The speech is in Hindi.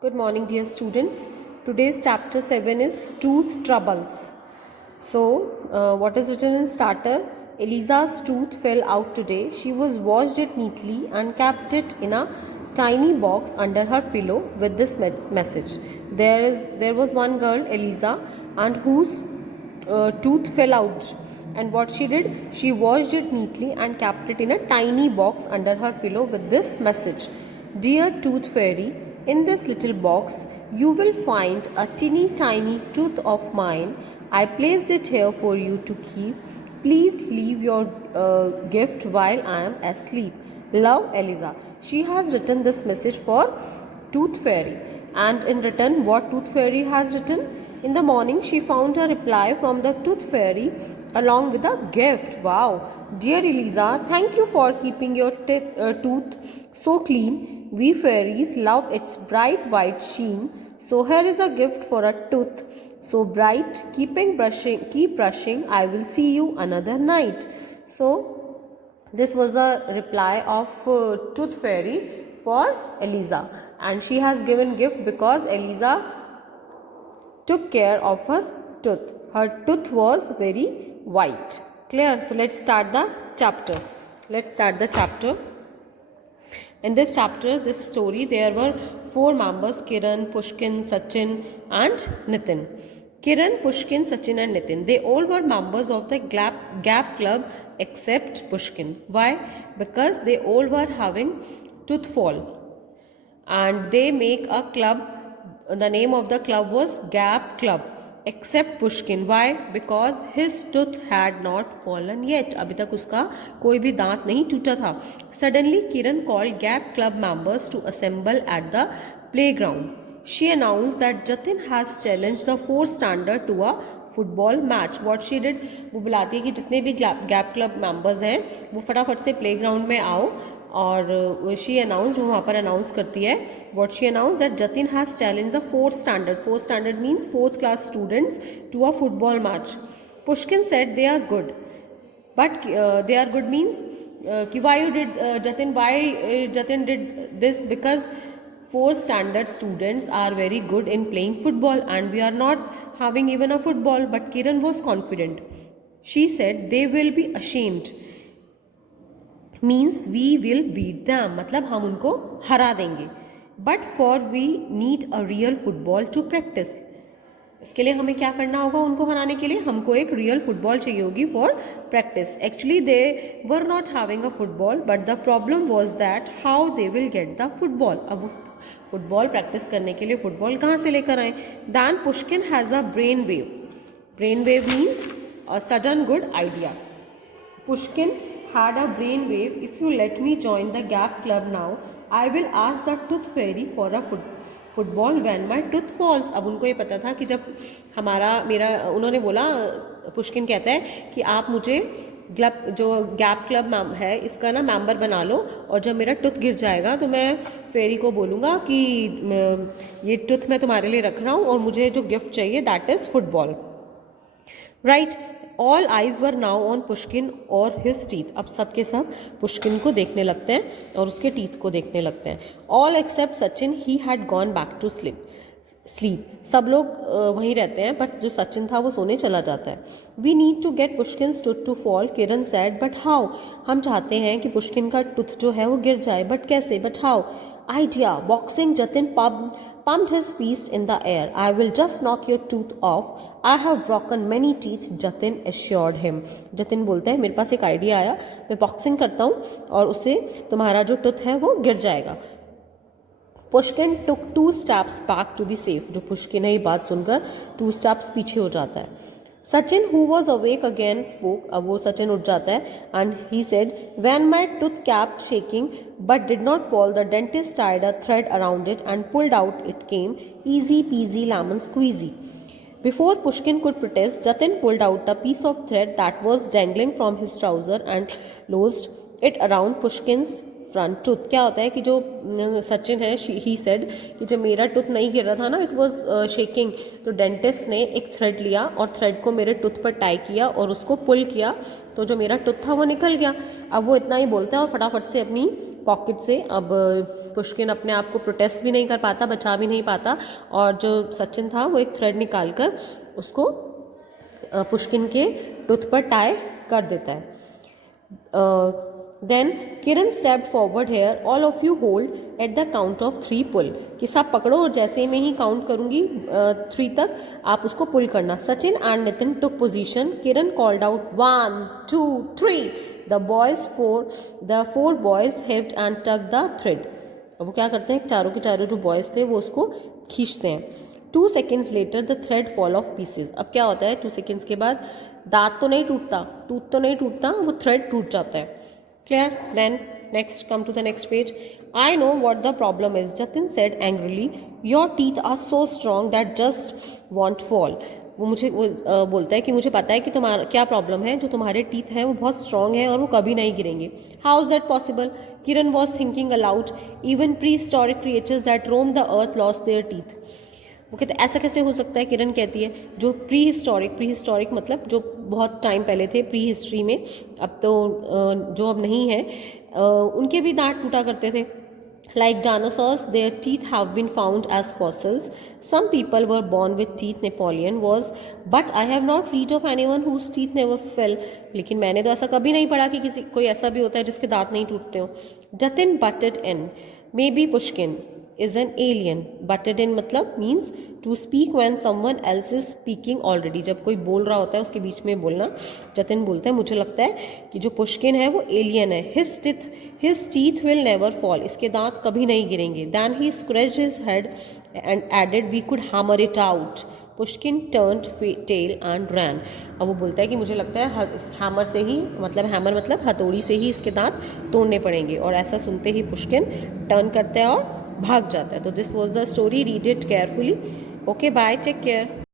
Good morning, dear students. Today's chapter 7 is Tooth Troubles. So, what is written in starter? Eliza's tooth fell out today. She was washed it neatly and kept it in a tiny box under her pillow with this message. There was one girl, Eliza, and whose tooth fell out. And what she did? She washed it neatly and kept it in a tiny box under her pillow with this message. Dear Tooth Fairy, in this little box, you will find a teeny tiny tooth of mine. I placed it here for you to keep. Please leave your gift while I am asleep. Love, Eliza. She has written this message for Tooth Fairy. And in return, what Tooth Fairy has written? In the morning, she found a reply from the Tooth Fairy along with a gift. Wow! Dear Eliza, thank you for keeping your tooth so clean. We fairies love its bright white sheen. So here is a gift for a tooth so bright. Keep brushing. I will see you another night. So this was the reply of Tooth Fairy for Eliza, and she has given gift because Eliza took care of her tooth. Her tooth was very white. Clear? So let's start the chapter. In this chapter, this story, there were 4 members: Kiran, Pushkin, Sachin and Nitin. Kiran, Pushkin, Sachin and Nitin, they all were members of the Gap Club except Pushkin. Why? Because they all were having tooth fall, and they make a club. The name of the club was Gap Club except Pushkin. Why? Because his tooth had not fallen yet. अभी तक उसका कोई भी दांत नहीं टूटा था. Suddenly Kiran called Gap Club members to assemble at the playground. She announced that Jatin has challenged the 4th standard to a football match. What she did? वो बुलाती है कि जितने भी Gap Club members हैं वो फटाफट से playground में आओ. और शी अनाउंस, वो वहाँ पर अनाउंस करती है. What she announce that Jatin has challenge the 4th standard means 4th class students to a football match. Pushkin said they are good, but they are good means कि why Jatin did this because 4th standard students are very good in playing football and we are not having even a football. But Kiran was confident. She said they will be ashamed. Means we will beat them, मतलब हम उनको हरा देंगे. But for we need a real football to practice. इसके लिए हमें क्या करना होगा? उनको हराने के लिए हमको एक रियल फुटबॉल चाहिए होगी for practice. Actually they were not having a football, but the problem was that how they will get the football. अब फुटबॉल प्रैक्टिस करने के लिए फुटबॉल कहाँ से लेकर आए? Then Pushkin has a brain wave means a sudden good idea. Pushkin had a brainwave. If you let me join the Gap Club now, I will ask the Tooth Fairy for a football when my tooth falls. अब उनको ये पता था कि जब उन्होंने बोला, पुष्किन कहता है कि आप मुझे जो गैप क्लब है इसका ना मेंबर बना लो, और जब मेरा टूथ गिर जाएगा तो मैं फेरी को बोलूँगा कि ये टूथ मैं तुम्हारे लिए रख रहा हूँ और मुझे जो गिफ्ट चाहिए that is football. Right. All eyes were now on Pushkin और हिज टीथ. अब सब के सब पुष्किन को देखने लगते हैं और उसके टीथ को देखने लगते हैं. All except Sachin, he had gone back to sleep. सब लोग वहीं रहते हैं, बट जो सचिन था वो सोने चला जाता है. We need to get Pushkin tooth to fall, Kiran said. But how? हम चाहते हैं कि पुष्किन का टूथ जो है वो गिर जाए, बट कैसे? But how? Idea. Boxing, Jatin pumped his fist in the air. I will just knock your tooth off. I have broken many teeth, Jatin assured him. Jatin बोलते हैं मेरे पास एक आइडिया आया, मैं बॉक्सिंग करता हूँ और उससे तुम्हारा जो टूथ है वो गिर जाएगा. Pushkin took 2 steps back to be safe. जो पुष्किन है ये बात सुनकर 2 steps पीछे हो जाता है. Sachin, who was awake again, spoke. अब वो सचिन उठ जाता है and he said, when my tooth kept shaking but did not fall, the dentist tied a thread around it and pulled out. It came easy peasy lemon squeezy. Before Pushkin could protest, Jatin pulled out a piece of thread that was dangling from his trouser and laced it around Pushkin's front tooth. क्या होता है कि जो सचिन है, ही सेड कि जब मेरा टूथ नहीं गिर रहा था ना, इट वाज शेकिंग, तो डेंटिस्ट ने एक थ्रेड लिया और थ्रेड को मेरे टूथ पर टाई किया और उसको पुल किया, तो जो मेरा टूथ था वो निकल गया। अब वो इतना ही बोलता है और फटाफट से अपनी पॉकेट से, अब पुष्किन अपने आप को प्रोटेस्ट भी नहीं कर पाता, बचा भी नहीं पाता, और जो सचिन था वो एक थ्रेड निकाल कर उसको पुष्किन के टूथ पर टाई कर देता है। Then Kiran stepped forward here, all of you hold at the count of 3 pull, कि सब पकड़ो और जैसे मैं ही काउंट करूंगी 3 तक आप उसको पुल करना। Sachin and Nitin took position, Kiran called out 1 2 3, the four boys heaved and tuck the thread. अब वो क्या करते हैं, चारों के चारों जो बॉयज थे वो उसको खींचते हैं। 2 seconds later the thread fall off pieces। अब क्या होता है 2 seconds के बाद, दांत तो नहीं टूटता, टूथ तो नहीं टूटता, वो थ्रेड टूट जाता है। Clear? Then next, come to the next page. I know what the problem is, Jatin said angrily, your teeth are so strong that just won't fall. वो मुझे बोलता है कि मुझे पता है कि तुम्हारा क्या प्रॉब्लम है, जो तुम्हारे टीथ हैं वो बहुत स्ट्रॉन्ग है और वो कभी नहीं गिरेंगे। How is that possible? Kiran was thinking allowed, even pre historic creatures that Rome the earth lost their teeth. वो कहते ऐसा कैसे हो सकता है? किरण कहती है जो प्री हिस्टोरिक मतलब जो बहुत टाइम पहले थे, प्री हिस्ट्री में, अब तो जो अब नहीं है, उनके भी दांत टूटा करते थे। Like dinosaurs, their teeth have been found as fossils. Some people were born with teeth. Napoleon was, but I have not read of anyone whose teeth never fell. लेकिन मैंने तो ऐसा कभी नहीं पढ़ा कि किसी कोई ऐसा भी होता है जिसके दांत नहीं टूटते हो। Jatin butted in. Maybe Pushkin is an alien. Butted in मतलब means to speak when someone else is speaking already. जब कोई बोल रहा होता है उसके बीच में बोलना। जतिन बोलता है मुझे लगता है कि जो पुष्किन है वो एलियन है। His teeth will never fall. इसके दांत कभी नहीं गिरेंगे। Then he scratched his head and added, we could hammer it out. Pushkin turned tail and ran. अब वो बोलता है कि मुझे लगता है हैमर से ही, मतलब हैमर मतलब हथौड़ी से ही इसके दांत तोड़ने पड़ेंगे। और ऐसा सुनते ही पुष्किन टर्न करता है और भाग जाता है। तो this was the story, read it carefully. Okay, bye, take care.